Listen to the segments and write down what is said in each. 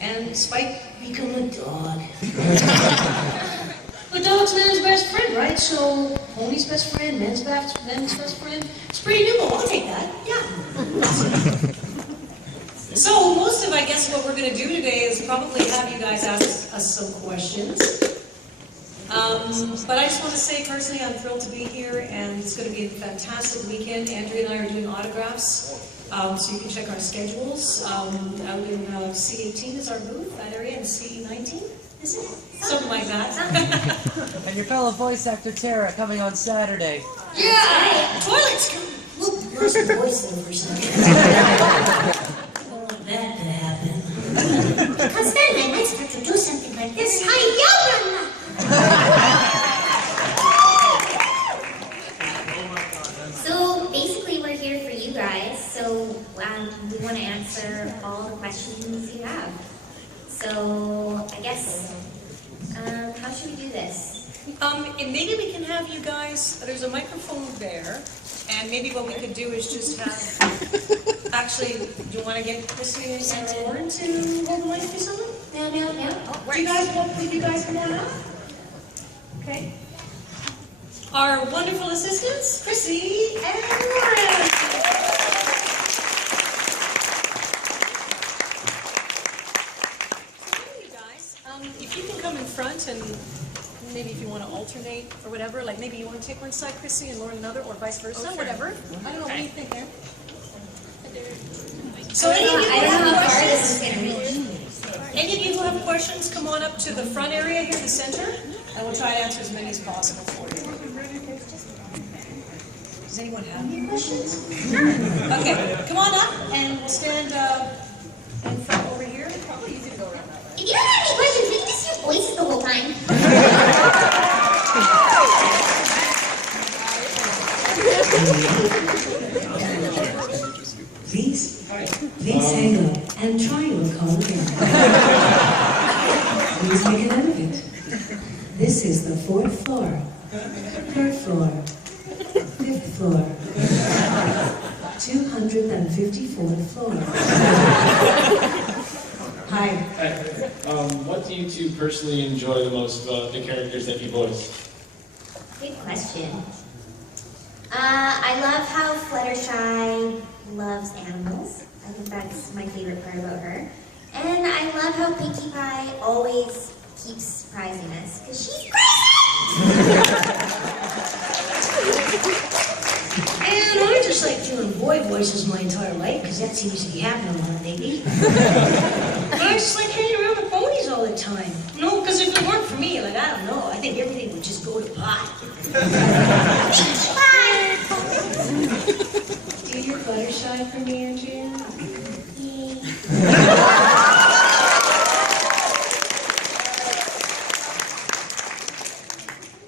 And Spike become a dog. But dog's man's best friend, right? So pony's best friend, men's best friend. It's pretty nimble. I'll take that. Yeah. So most of, I guess, what we're going to do today is probably have you guys ask us some questions. But I just want to say personally, I'm thrilled to be here, and it's going to be a fantastic weekend. Andrea and I are doing autographs. So you can check our schedules. Out in C18 is our booth, that area, and C19, is it? Something like that. And your fellow voice actor Tara coming on Saturday. Yeah! Toilets! Look, there's a voice there for a second. That could happen. Because then I might start to do something like this. Hi, Grandma! So basically we're here for you guys, so we want to answer all the questions you have. So I guess, how should we do this? And maybe we can have you guys, there's a microphone there, and maybe what we could do is just have, actually, do you want to get Chrissy and Lauren to hold the mic for something? Yeah. Do you guys come on up? Okay. Our wonderful assistants, Chrissy and Lauren. If you can come in front and maybe if you want to alternate or whatever, like maybe you want to take one side, Chrissy, and Lauren another, or vice versa, whatever. I don't know, what do you think there? So any of you who have questions, come on up to the front area here, the center, and we'll try to answer as many as possible for you. Does anyone have any questions? Okay, come on up and we'll stand in front over here. Probably easy to go around that way. If you don't have any questions, we can just use voices the whole time. Please hang up and try your call again. Please make a note of it. This is the 4th floor, 3rd floor, 5th floor, 254th floor. Hi. Hi. What do you two personally enjoy the most about the characters that you voice? Good question. I love how Fluttershy loves animals. I think that's my favorite part about her. And I love how Pinkie Pie always keeps surprising us, because she's crazy! And I just like doing boy voices my entire life, because that seems to be happening a lot lately. But I just like hanging around with ponies all the time. No, because if it weren't for me, like, I don't know, I think everything would just go to pot. Do your Fluttershy for me, Andrea?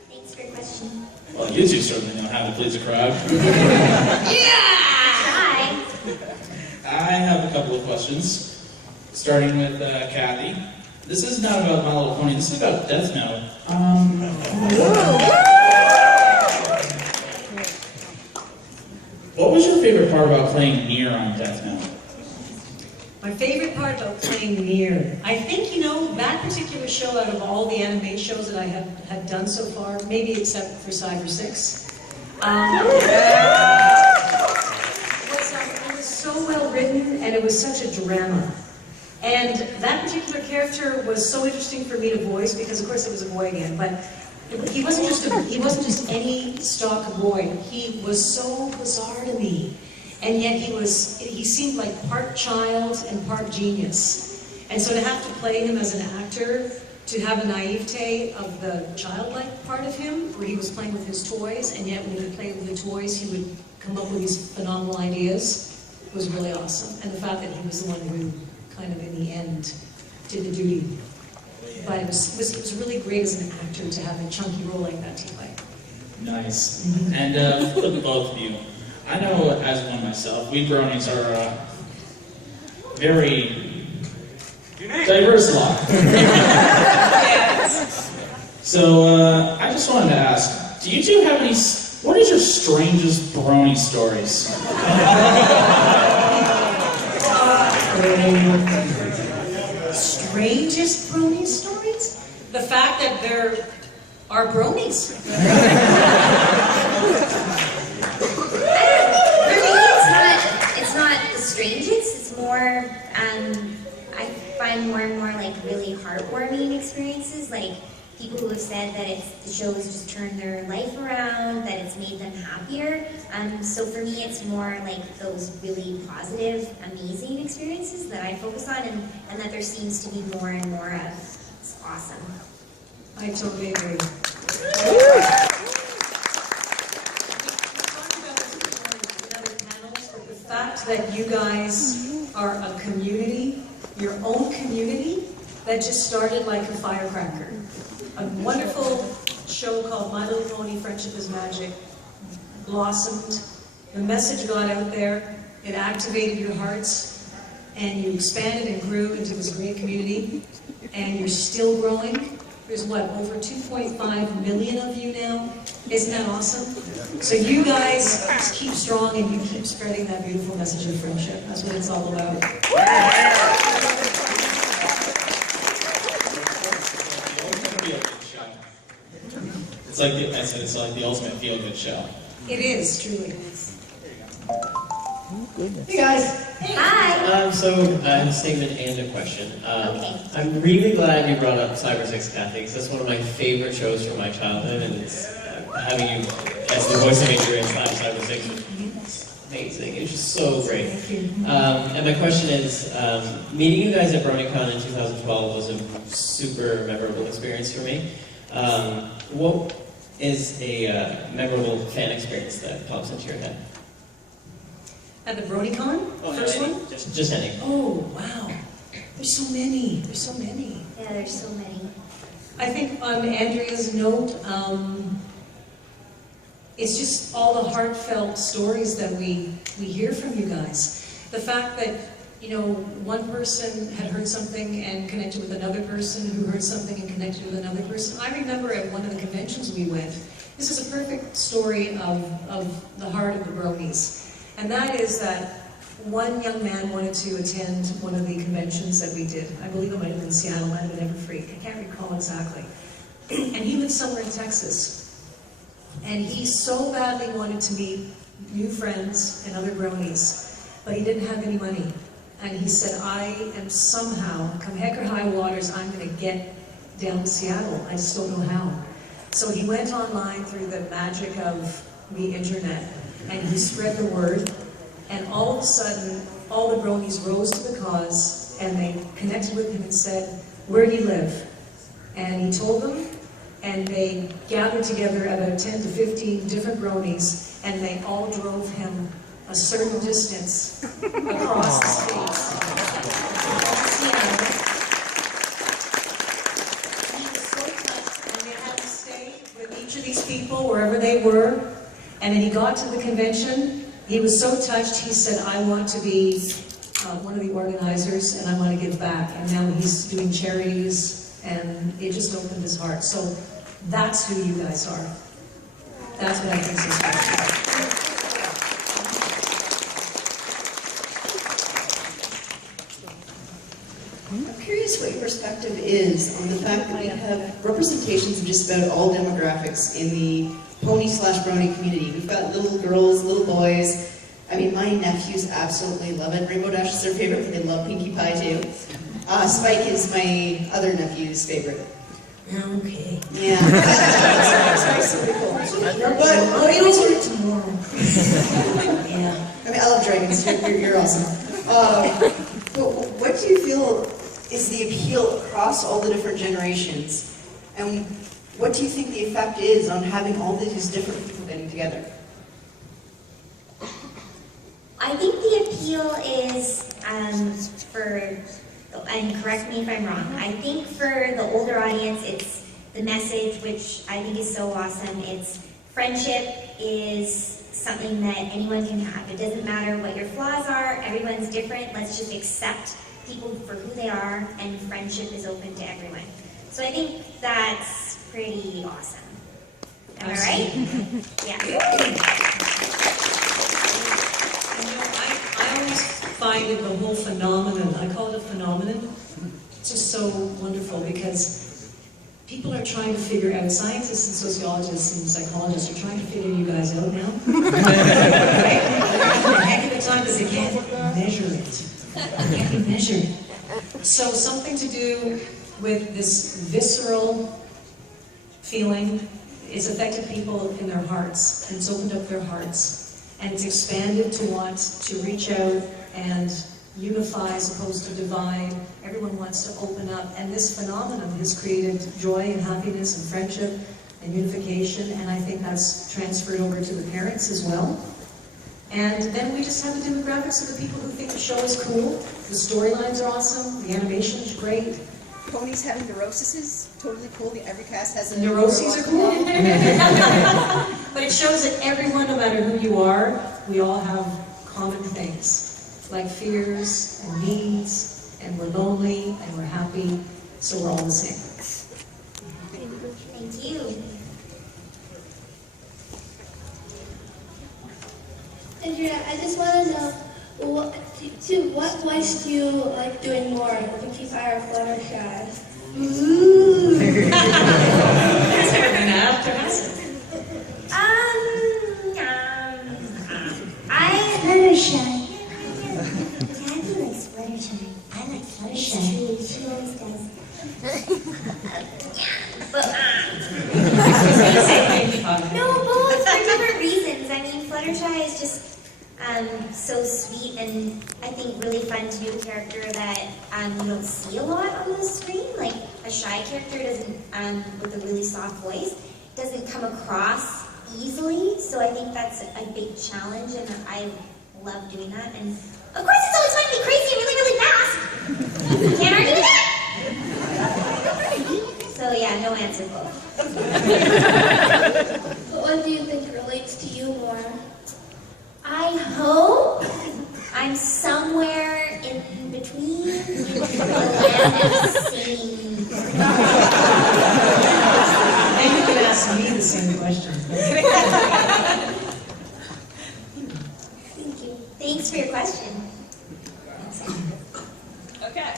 Thanks for your question. Well, you two certainly know how to please a crowd. Yeah! Hi. I have a couple of questions, starting with Cathy. This is not about My Little Pony, this is about Death Note. What was your favorite part about playing Nier on Death Note? My favorite part about playing Nier, I think, that particular show out of all the anime shows that I have done so far, maybe except for Cyber 6, it was so well written and it was such a drama. And that particular character was so interesting for me to voice because, of course, it was a boy again, but he wasn't just any stock boy. He was so bizarre to me. And yet he seemed like part child and part genius. And so to have to play him as an actor, to have a naivete of the childlike part of him, where he was playing with his toys, and yet when he played with the toys, he would come up with these phenomenal ideas, was really awesome. And the fact that he was the one who kind of in the end did the duty. But it was really great as an actor to have a chunky role like that to play. Nice. And for the both of you, I know as one myself, we bronies are very diverse lot. So I just wanted to ask, do you two have any, what is your strangest brony stories? really just brony stories? The fact that there are bronies. For me, it's not the strangest. It's more, I find more and more like really heartwarming experiences, like people who have said that the show has just turned their life around, that it's made them happier. So for me, it's more like those really positive, amazing experiences that I focus on, and that there seems to be more and more of. It's awesome. I totally agree. We talked about this before in other panels, but the fact that you guys are a community, your own community, that just started like a firecracker. A wonderful show called My Little Pony, Friendship is Magic, blossomed. The message got out there, it activated your hearts, and you expanded and grew into this great community, and you're still growing. There's what, over 2.5 million of you now? Isn't that awesome? So you guys just keep strong and you keep spreading that beautiful message of friendship. That's what it's all about. It's like it's like the ultimate feel-good show. It is, truly. Hey guys! Hi! So I have a statement and a question. Okay. I'm really glad you brought up Cyber 6, Cathy, because that's one of my favorite shows from my childhood, and it's having you as the voice of Andrea in Cyber 6 was amazing. It was just so great. And my question is, meeting you guys at BronyCon in 2012 was a super memorable experience for me. What is a memorable fan experience that pops into your head? At the BronyCon? First one? Just any. Oh, wow. There's so many. There's so many. Yeah, there's so many. I think on Andrea's note, it's just all the heartfelt stories that we hear from you guys. The fact that, you know, one person had heard something and connected with another person who heard something and connected with another person. I remember at one of the conventions we went, this is a perfect story of the heart of the bronies. And that is that one young man wanted to attend one of the conventions that we did. I believe it might have been Seattle, might have been Everfreak. I can't recall exactly. And he lived somewhere in Texas. And he so badly wanted to meet new friends and other bronies, but he didn't have any money. And he said, I am somehow, come heck or high waters, I'm going to get down to Seattle. I just don't know how. So he went online through the magic of the internet, and he spread the word, and all of a sudden, all the bronies rose to the cause, and they connected with him and said, where do you live? And he told them, and they gathered together about 10 to 15 different bronies, and they all drove him a certain distance across the states. Seattle. He was so touched, and they had to stay with each of these people, wherever they were. And then he got to the convention, he was so touched, he said, I want to be one of the organizers and I want to give back. And now he's doing charities, and it just opened his heart. So that's who you guys are. That's what I think is so special. I'm curious what your perspective is on the fact that we have representations of just about all demographics in the pony/brony community. We've got little girls, little boys. I mean, my nephews absolutely love it. Rainbow Dash is their favorite, but they love Pinkie Pie too. Spike is my other nephew's favorite. Okay. Yeah. Spike's really cool. I'll be over it tomorrow. Yeah. I mean, I love dragons. You're awesome. But what do you feel is the appeal across all the different generations? And what do you think the effect is on having all these different people getting together? I think the appeal is and correct me if I'm wrong, I think for the older audience, it's the message, which I think is so awesome. It's friendship is something that anyone can have. It doesn't matter what your flaws are, everyone's different. Let's just accept people for who they are, and friendship is open to everyone. So I think that's pretty awesome. Am I right? Yeah. I always find it the whole phenomenon, I call it a phenomenon, it's just so wonderful because people are trying to figure out, scientists and sociologists and psychologists are trying to figure you guys out now. Right? A heck of a time because they can't measure it. They can't measure it. So something to do with this visceral feeling, it's affected people in their hearts, and it's opened up their hearts, and it's expanded to want to reach out and unify as opposed to divide. Everyone wants to open up, and this phenomenon has created joy and happiness and friendship and unification, and I think that's transferred over to the parents as well. And then we just have the demographics of the people who think the show is cool, the storylines are awesome, the animation is great. Ponies having neuroses, totally cool. Every cast has a Neuroses are cool. But it shows that everyone, no matter who you are, we all have common things, like fears and needs, and we're lonely, and we're happy, so we're all the same. Thank you. Andrea, I just want to know, what voice do you like doing more, Pinkie Pie or Fluttershy? Ooh. That's never been asked, has it? Fluttershy. Cathy likes Fluttershy. I like Fluttershy. It's true, she always does. No, both for different reasons. I mean, Fluttershy is just so sweet and I think really fun to do a character that you don't see a lot on the screen. Like a shy character doesn't, with a really soft voice, doesn't come across easily. So I think that's a big challenge, and I love doing that. And of course, it's always fun to be crazy and really, really fast. Can't argue with that. So yeah, no answer both. But what do you think relates to you more? I hope I'm somewhere in between the land of singing. And you can ask me the same question. Thank you. Thanks for your question. Okay,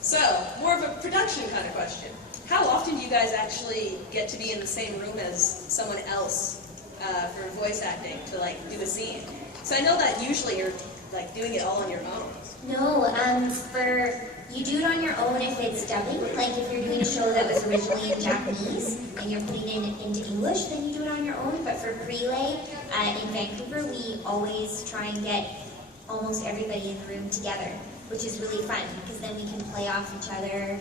so more of a production kind of question. How often do you guys actually get to be in the same room as someone else for voice acting to like do a scene? So I know that usually you're like doing it all on your own. No, you do it on your own if it's dubbing. Like if you're doing a show that was originally in Japanese and you're putting it into English, then you do it on your own. But for prelay in Vancouver, we always try and get almost everybody in the room together, which is really fun because then we can play off each other.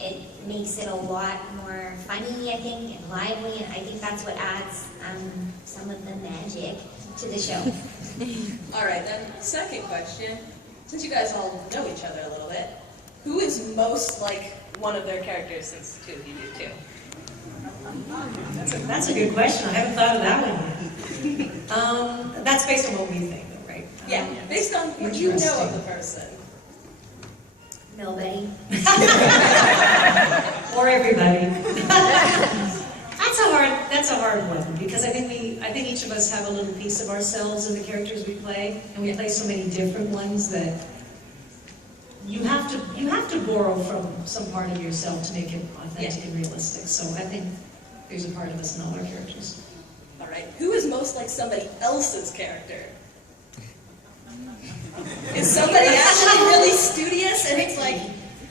It makes it a lot more funny, I think, and lively, and I think that's what adds some of the magic to the show. All right, then second question. Since you guys all know each other a little bit, who is most like one of their characters, since two of you do too? That's a good question. I haven't thought of that one yet. That's based on what we think, though, right? Yeah, based on what you know of the person. Nobody. Or everybody. That's a hard one because I think each of us have a little piece of ourselves in the characters we play, and we play so many different ones that you have to borrow from some part of yourself to make it authentic and realistic. So I think there's a part of us in all our characters. All right, who is most like somebody else's character? Is somebody actually really studious and it's like,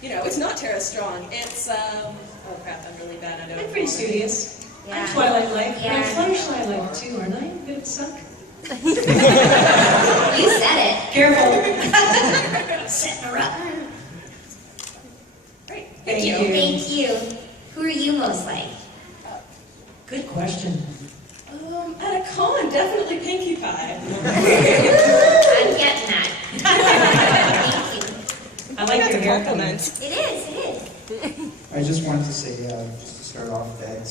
you know, it's not Tara Strong, it's, oh crap, I'm really bad, I don't know. I'm pretty studious. Yeah. I'm Twilight like. Yeah. I'm Fluttershy like too, aren't I? A bit of suck. You said it. Careful. Setting her up. Great, Thank you. Thank you. Who are you most like? Good question. At a con, definitely Pinkie Pie. I'm getting that. Thank you. I like your hair comment. It is. I just wanted to say, just to start off, that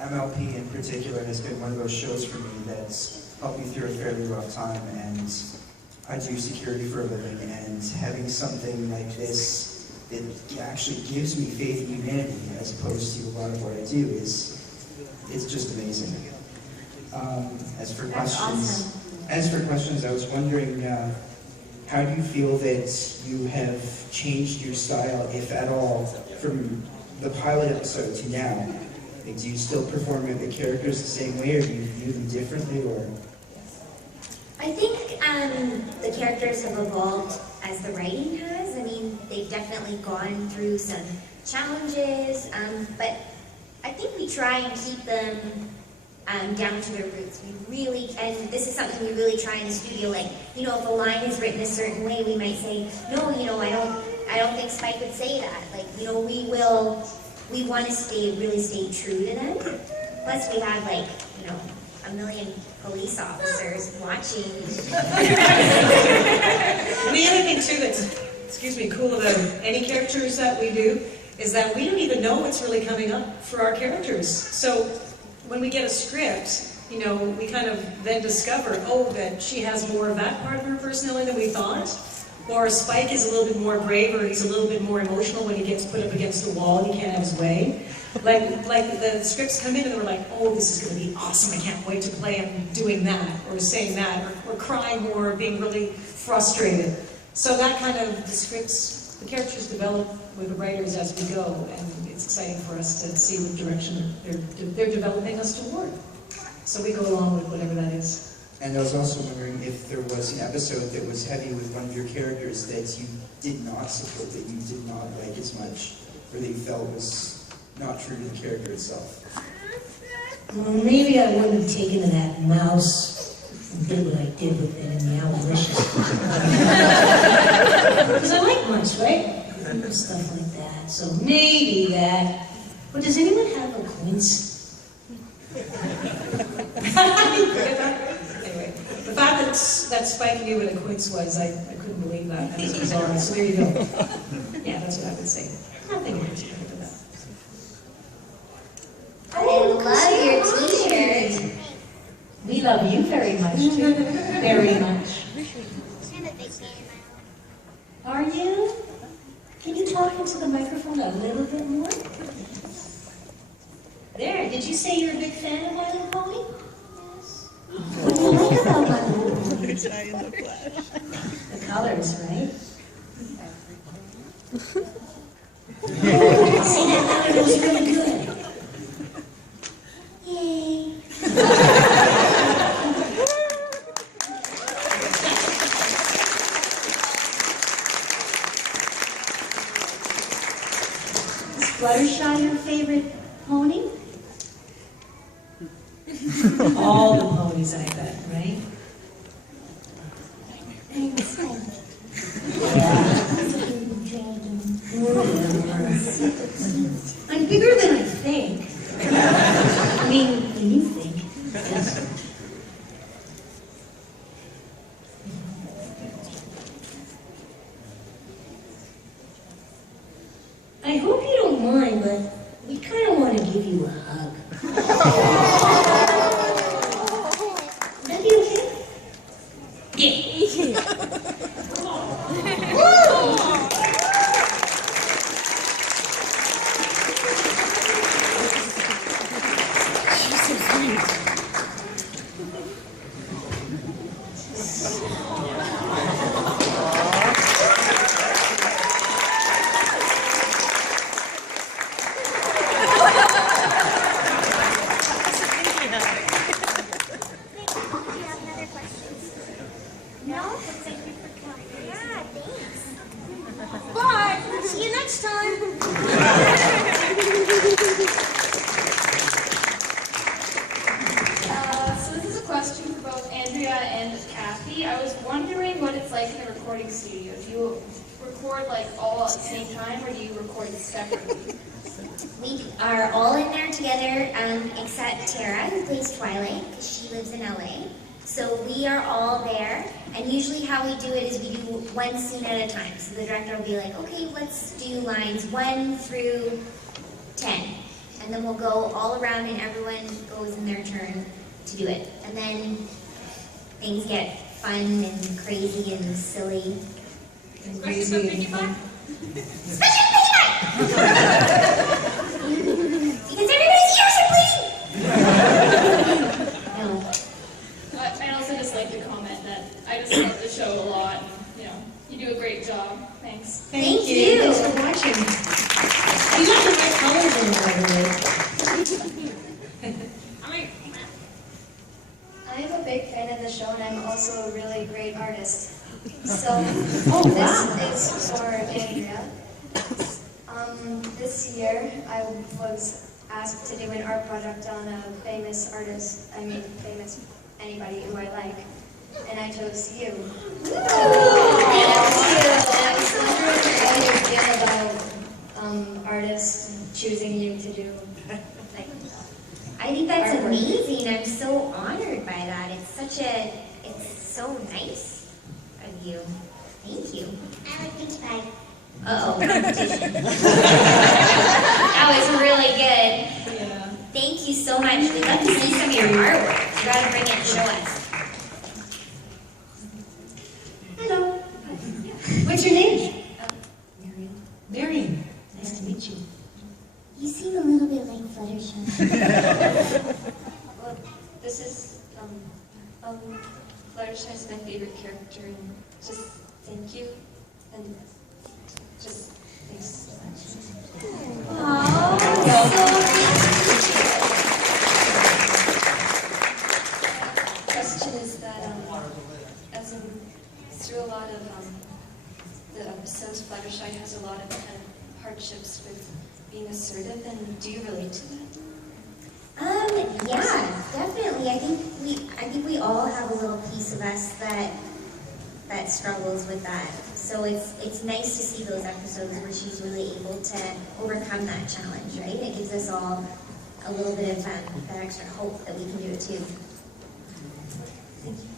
MLP in particular has been one of those shows for me that's helped me through a fairly rough time, and I do security for a living, and having something like this that actually gives me faith in humanity as opposed to a lot of what I do is just amazing. As for questions, I was wondering how do you feel that you have changed your style, if at all, from the pilot episode to now? Like, do you still perform the characters the same way, or do you view them differently, or? I think the characters have evolved as the writing has. I mean, they've definitely gone through some challenges, but I think we try and keep them down to their roots. We really, and this is something we really try in the studio, like, you know, if a line is written a certain way, we might say, no, you know, I don't think Spike would say that. Like, you know, we want to really stay true to them. Plus we have, like, you know, 1 million police officers watching. And the other thing too that's, cool about any characters that we do is that we don't even know what's really coming up for our characters. So when we get a script, you know, we kind of then discover, oh, that she has more of that part of her personality than we thought. Or Spike is a little bit more brave, or he's a little bit more emotional when he gets put up against the wall and he can't have his way. Like the scripts come in and we're like, oh, this is going to be awesome, I can't wait to play him doing that, or saying that, or crying more, or being really frustrated. So that kind of, the characters develop with the writers as we go, and it's exciting for us to see what direction they're developing us toward. So we go along with whatever that is. And I was also wondering if there was an episode that was heavy with one of your characters that you did not support, that you did not like as much, or that you felt was not true to the character itself. Well, maybe I wouldn't have taken to that mouse and did what I did with it in the Owlicious. Because I like mice, right? And stuff like that. So maybe that. But does anyone have a quince? Anyway, the fact that Spike knew what a quince was, I couldn't believe that. That was bizarre. So there you go. Yeah, that's what I would say. Nothing in particular to that. I love your t-shirt. We love you very much, too. Very much. Are you? Can you talk into the microphone a little bit more? There, did you say you're a big fan of My Little Pony? Yes. What do you like about My Little Pony? The colors, right? Say that louder, that was really good. Yay. Is Fluttershy your favorite pony? All the ponies, I bet, right? I'm bigger than I think. I mean, than you think. Yes. I hope you don't mind, but we kind of want to give you a hug. Would that be okay? Yeah. So this is a question for both Andrea and Cathy. I was wondering what it's like in the recording studio. Do you record like all at the same time, or do you record separately? We are all in there together, except Tara, who plays Twilight, because she lives in LA. So we are all there, and usually how we do it is we do one scene at a time. So the director will be like, okay, let's do lines 1 through 10. And then we'll go all around and everyone goes in their turn to do it. And then things get fun and crazy and silly. And crazy and Pinkie Pie! Especially Pinkie Pie! Because everybody's ears are bleeding! No. I also just like to comment that I just love the show a lot. And, you know, Andrea. This year I was asked to do an art project on a famous artist, famous anybody who I like, and I chose you. And I was wondering how you feel about artists choosing you to do, like, I think that's artwork. amazing. I'm so honored by that. It's so nice of you. Thank you. I like Pinkie Pie. Uh-oh, competition. That was really good. Yeah. Thank you so much. We'd love to see some of your artwork. You gotta bring it and show us. Hello. What's your name? Marion. Marion. Nice to meet you. You seem a little bit like Fluttershy. Well, this is, Fluttershy is my favorite character, and just thank you, and just thanks so much. The question is that, through a lot of the episodes, Fluttershy has a lot of kind of hardships with being assertive, and do you relate to that? Yeah, definitely. I think we all have a little piece of us that struggles with that. So it's nice to see those episodes where she's really able to overcome that challenge, right? It gives us all a little bit of that extra hope that we can do it too. Thank you.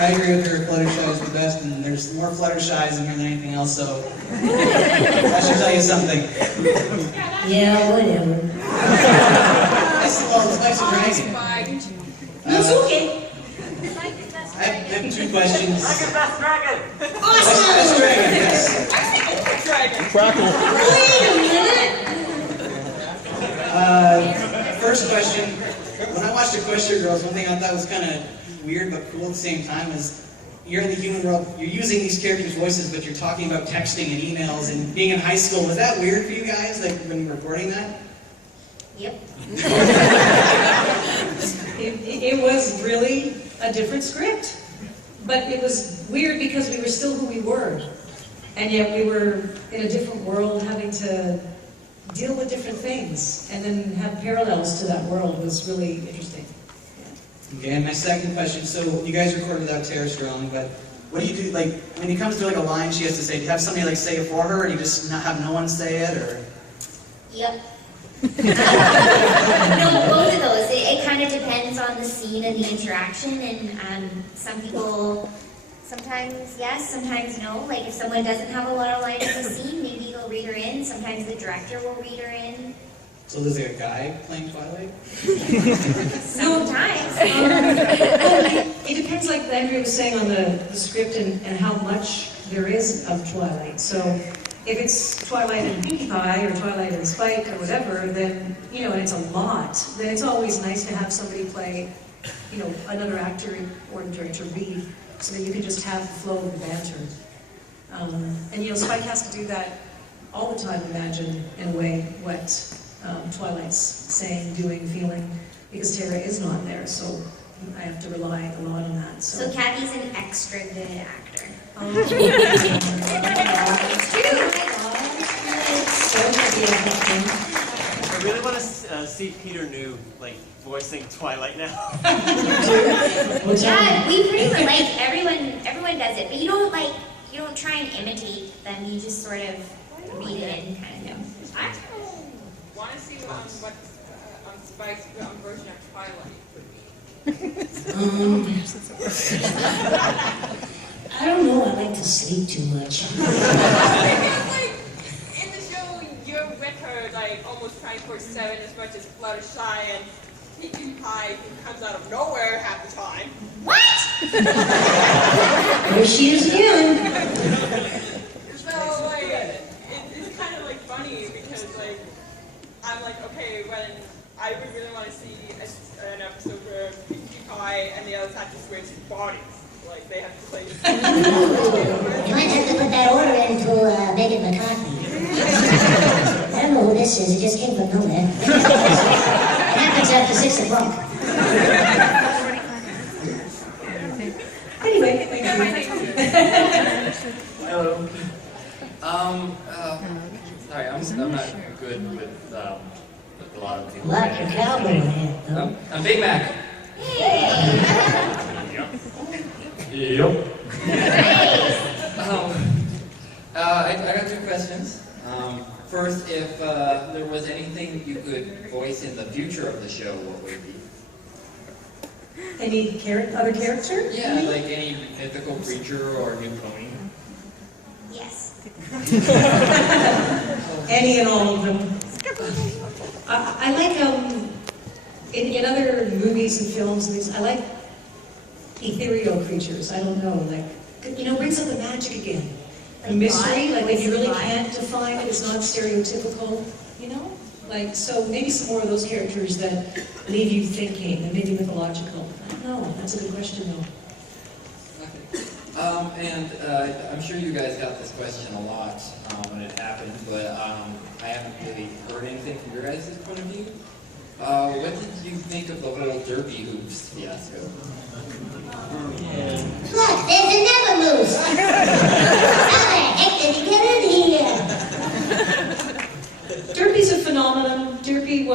I agree with her. Fluttershy is the best, and there's more Fluttershys in here than anything else, so that should tell you something. Yeah, whatever. Well, Spike's a dragon. That's okay. I have two questions. Like a best dragon! Best dragon, yes. Crackle. First question. When I watched Equestria Girls, one thing I thought was kind of weird but cool at the same time is you're in the human world, you're using these characters' voices, but you're talking about texting and emails and being in high school. Was that weird for you guys, like when you were recording that? Yep. It was really a different script. But it was weird because we were still who we were. And yet we were in a different world having to deal with different things. And then have parallels to that world was really interesting. Okay, and my second question, so you guys recorded without Tara Strong, but what do you do, like, when it comes to like a line she has to say, do you have somebody like say it for her, or do you just not have no one say it, or? Yep. No, both of those. It kind of depends on the scene and the interaction, and some people, sometimes yes, sometimes no. Like if someone doesn't have a lot of lines in the scene, maybe they'll read her in. Sometimes the director will read her in. So there's like a guy playing Twilight? Sometimes. It depends, like Andrea was saying, on the script and how much there is of Twilight. So if it's Twilight and Pinkie Pie or Twilight and Spike or whatever, then, you know, and it's a lot, then it's always nice to have somebody play, you know, another actor or director read, so that you can just have the flow of the banter. And, you know, Spike has to do that all the time, imagine, in a way, what Twilight's saying, doing, feeling, because Tara is not there, so I have to rely a lot on that. So Cathy's an extra good actor. It's I really want to see Peter New like voicing Twilight now. Yeah, we pretty much like everyone does it, but you don't try and imitate them. You just sort of read it and kind of. I want to see what Spike's version of Twilight would I don't know, I like to sleep too much. like, in the show, you're with her like almost 24/7 as much as Fluttershy and Pinkie Pie, who comes out of nowhere half the time. What? There she is again. So, like, it's kind of like funny because, like, I'm like, okay, when I would really want to see an episode where Pinkie Pie and the others have to switch bodies. Like, they have to play. You might have to put that order in to Megan McCarthy. I don't know who this is, it just came from nowhere. It happens after 6 o'clock. Hello. Sorry, I'm not good with a lot of people. Like your cowboy hat, though. I'm Big Mac. Yep. I got 2 questions. First, if there was anything you could voice in the future of the show, what would it be? Any other character? Yeah, like any mythical creature or new pony. Yes. Any and all of them. I like, in other movies and films and things, I like ethereal creatures. I don't know, like, brings up the magic again. The mystery, like when you really can't define it, it's not stereotypical, Like, so maybe some more of those characters that leave you thinking and maybe mythological. I don't know, that's a good question though. And I'm sure you guys got this question a lot when it happened, but I haven't really heard anything from your guys' point of view. What did you think of the whole derpy hoops fiasco? Look, there's another moose! How the heck did he get in here? Derpy's a phenomenon. Derpy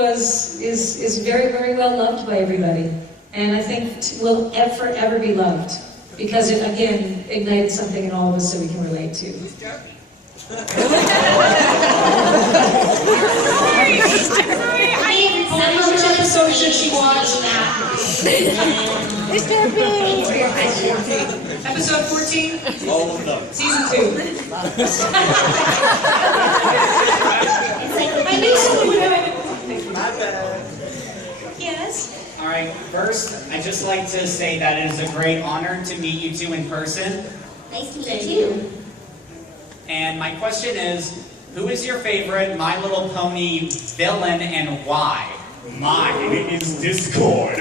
is very, very well loved by everybody. And I think will ever be loved. Because it, again, ignited something in all of us that we can relate to. Which episode should she watch now? It's Derpy! Episode 14? All of them. Season 2. I knew someone would have it. My bad. Yes? All right, first, I'd just like to say that it is a great honor to meet you 2 in person. Nice to meet you. And my question is, who is your favorite My Little Pony villain and why? Mine is Discord. I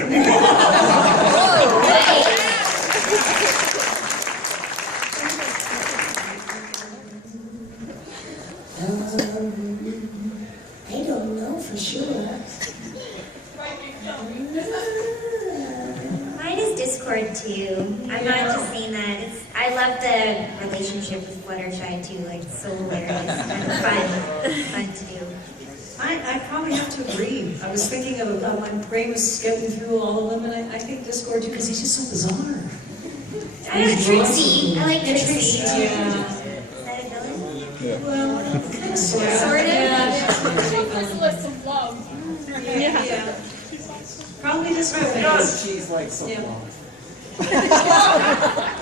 don't know for sure. Mine is Discord too. I'm not just saying that. I love the relationship with Fluttershy too. Like, it's so hilarious and fun to do. I probably have to agree. I was thinking of my brain was skipping through all of them, and I think Discord too, because he's just so bizarre. I like Trixie. I like Trixie. Yeah. Is that a villain? Well, kind of sort of. Sort of? This list of love. Yeah. Probably this one. Because she's like so long.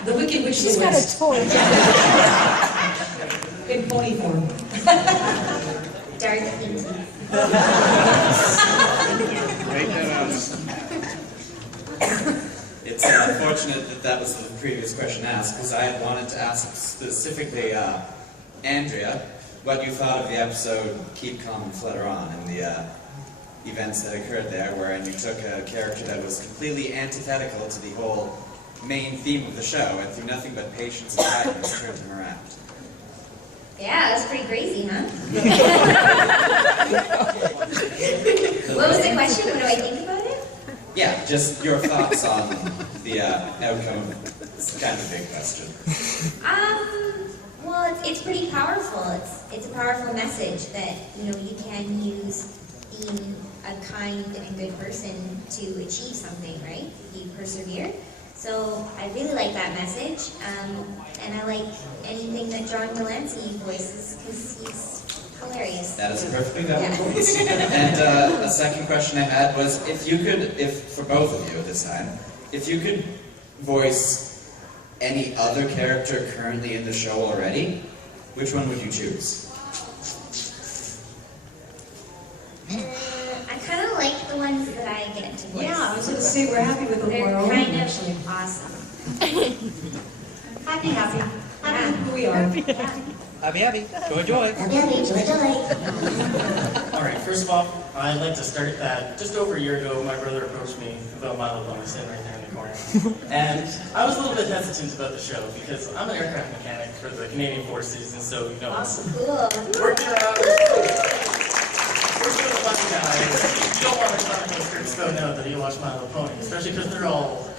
The Wicked Witch of She's the got West. a toy. In pony form. Dark Pinkie. It's unfortunate that was the previous question asked, because I had wanted to ask specifically Andrea what you thought of the episode Keep Calm and Flutter On and the events that occurred there, wherein you took a character that was completely antithetical to the whole main theme of the show, and through nothing but patience and kindness turned him around. Yeah, that's pretty crazy, huh? What was the question? What do I think about it? Yeah, just your thoughts on the outcome. It's kind of a big question. Well, it's pretty powerful. It's a powerful message that, you can use being a kind and good person to achieve something, right? If you persevere. So I really like that message, and I like anything that John Delancey voices because he's hilarious. That is a perfectly valid choice. And a second question I had was, for both of you this time, if you could voice any other character currently in the show already, which one would you choose? I kind of like the ones that I get to voice. Yeah, I was going to say we're happy with the They're more kind of actually. awesome. Happy who we are. Happy. Joy. All right, first of all, I'd like to start that just over a year ago, my brother approached me about My Little Pony sitting right there in the corner. And I was a little bit hesitant about the show because I'm an aircraft mechanic for the Canadian Forces, and so, Awesome. Cool. working around, we're doing a bunch of guys. You don't want to talk about scripts go now that you watch My Little Pony, especially because they're all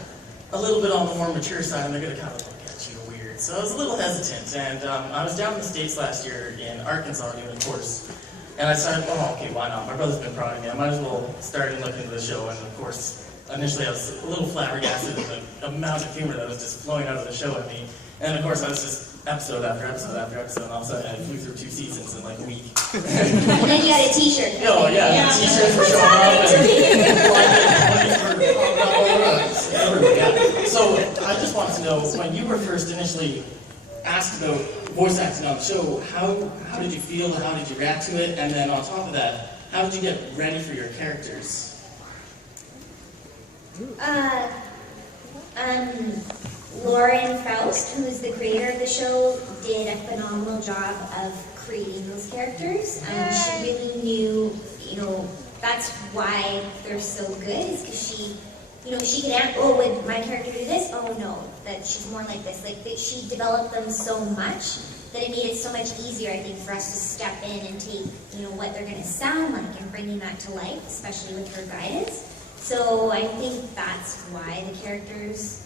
a little bit on the more mature side, and they're going to kind of look at you weird. So I was a little hesitant, and I was down in the States last year in Arkansas doing a course. And I decided, oh, okay, why not? My brother's been proud of me. I might as well start and look into the show. And of course, initially I was a little flabbergasted at the amount of humor that was just flowing out of the show at me. And of course, I was just episode after episode after episode, and all of a sudden I flew through 2 seasons in like a week. And then you got a t-shirt. Oh yeah, t-shirts were showing up, and so I just wanted to know, when you were first initially asked about voice acting on the show, how did you feel, how did you react to it, and then on top of that, how did you get ready for your characters? Lauren Faust, who is the creator of the show, did a phenomenal job of creating those characters. She really knew, that's why they're so good, is because she could act, oh, would my character do this? Oh no, that she's more like this. Like, that she developed them so much that it made it so much easier, I think, for us to step in and take, what they're going to sound like and bringing that to life, especially with her guidance. So I think that's why the characters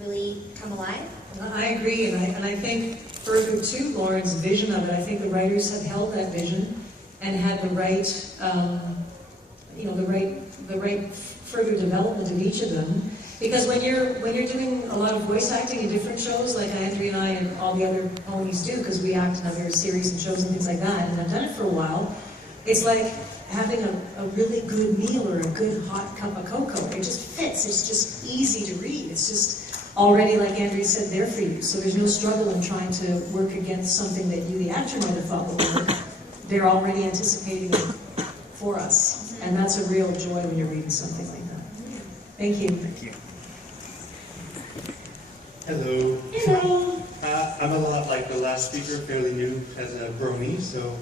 really come alive. I agree, and I think further to Lauren's vision of it, I think the writers have held that vision and had the right, the right further development of each of them. Because when you're doing a lot of voice acting in different shows, like Andrea and I and all the other ponies do, because we act in other series and shows and things like that, and I've done it for a while, it's like having a really good meal or a good hot cup of cocoa. It just fits. It's just easy to read. It's just already, like Andrea said, there for you. So there's no struggle in trying to work against something that you, the actor, might have thought would work. They're already anticipating it for us. And that's a real joy when you're reading something like that. Thank you. Thank you. Hello. Hello. I'm a lot like the last speaker, fairly new as a brony, so...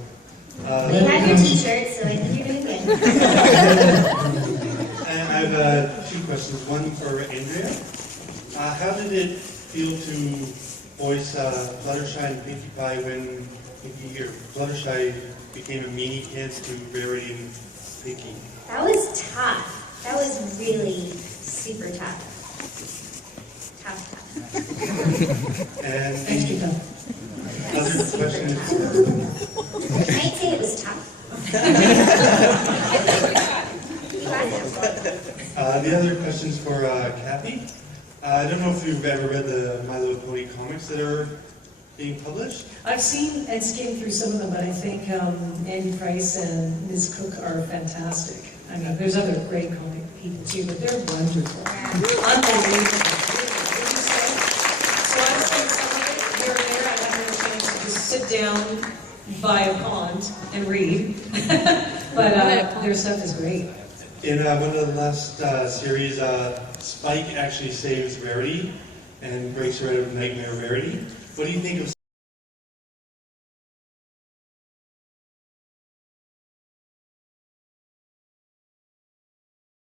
We have your t-shirt, so I think you're doing good. And I have 2 questions. One for Andrea. How did it feel to voice Fluttershy and Pinkie Pie when Fluttershy became a meanie pants to Rarity and Pinkie? That was tough. That was really super tough. Tough. And the other question is... I'd say it was tough. The other question's for Cathy. I don't know if you've ever read the My Little Pony comics that are being published. I've seen and skimmed through some of them, but I think Andy Price and Ms. Cook are fantastic. I mean, there's other great comic people too, but they're wonderful. Unbelievable. So I've seen some of it here and there. I haven't had a chance to just sit down by a pond and read. But their stuff is great. In one of the last series, Spike actually saves Rarity and breaks her out of Nightmare Rarity. What do you think of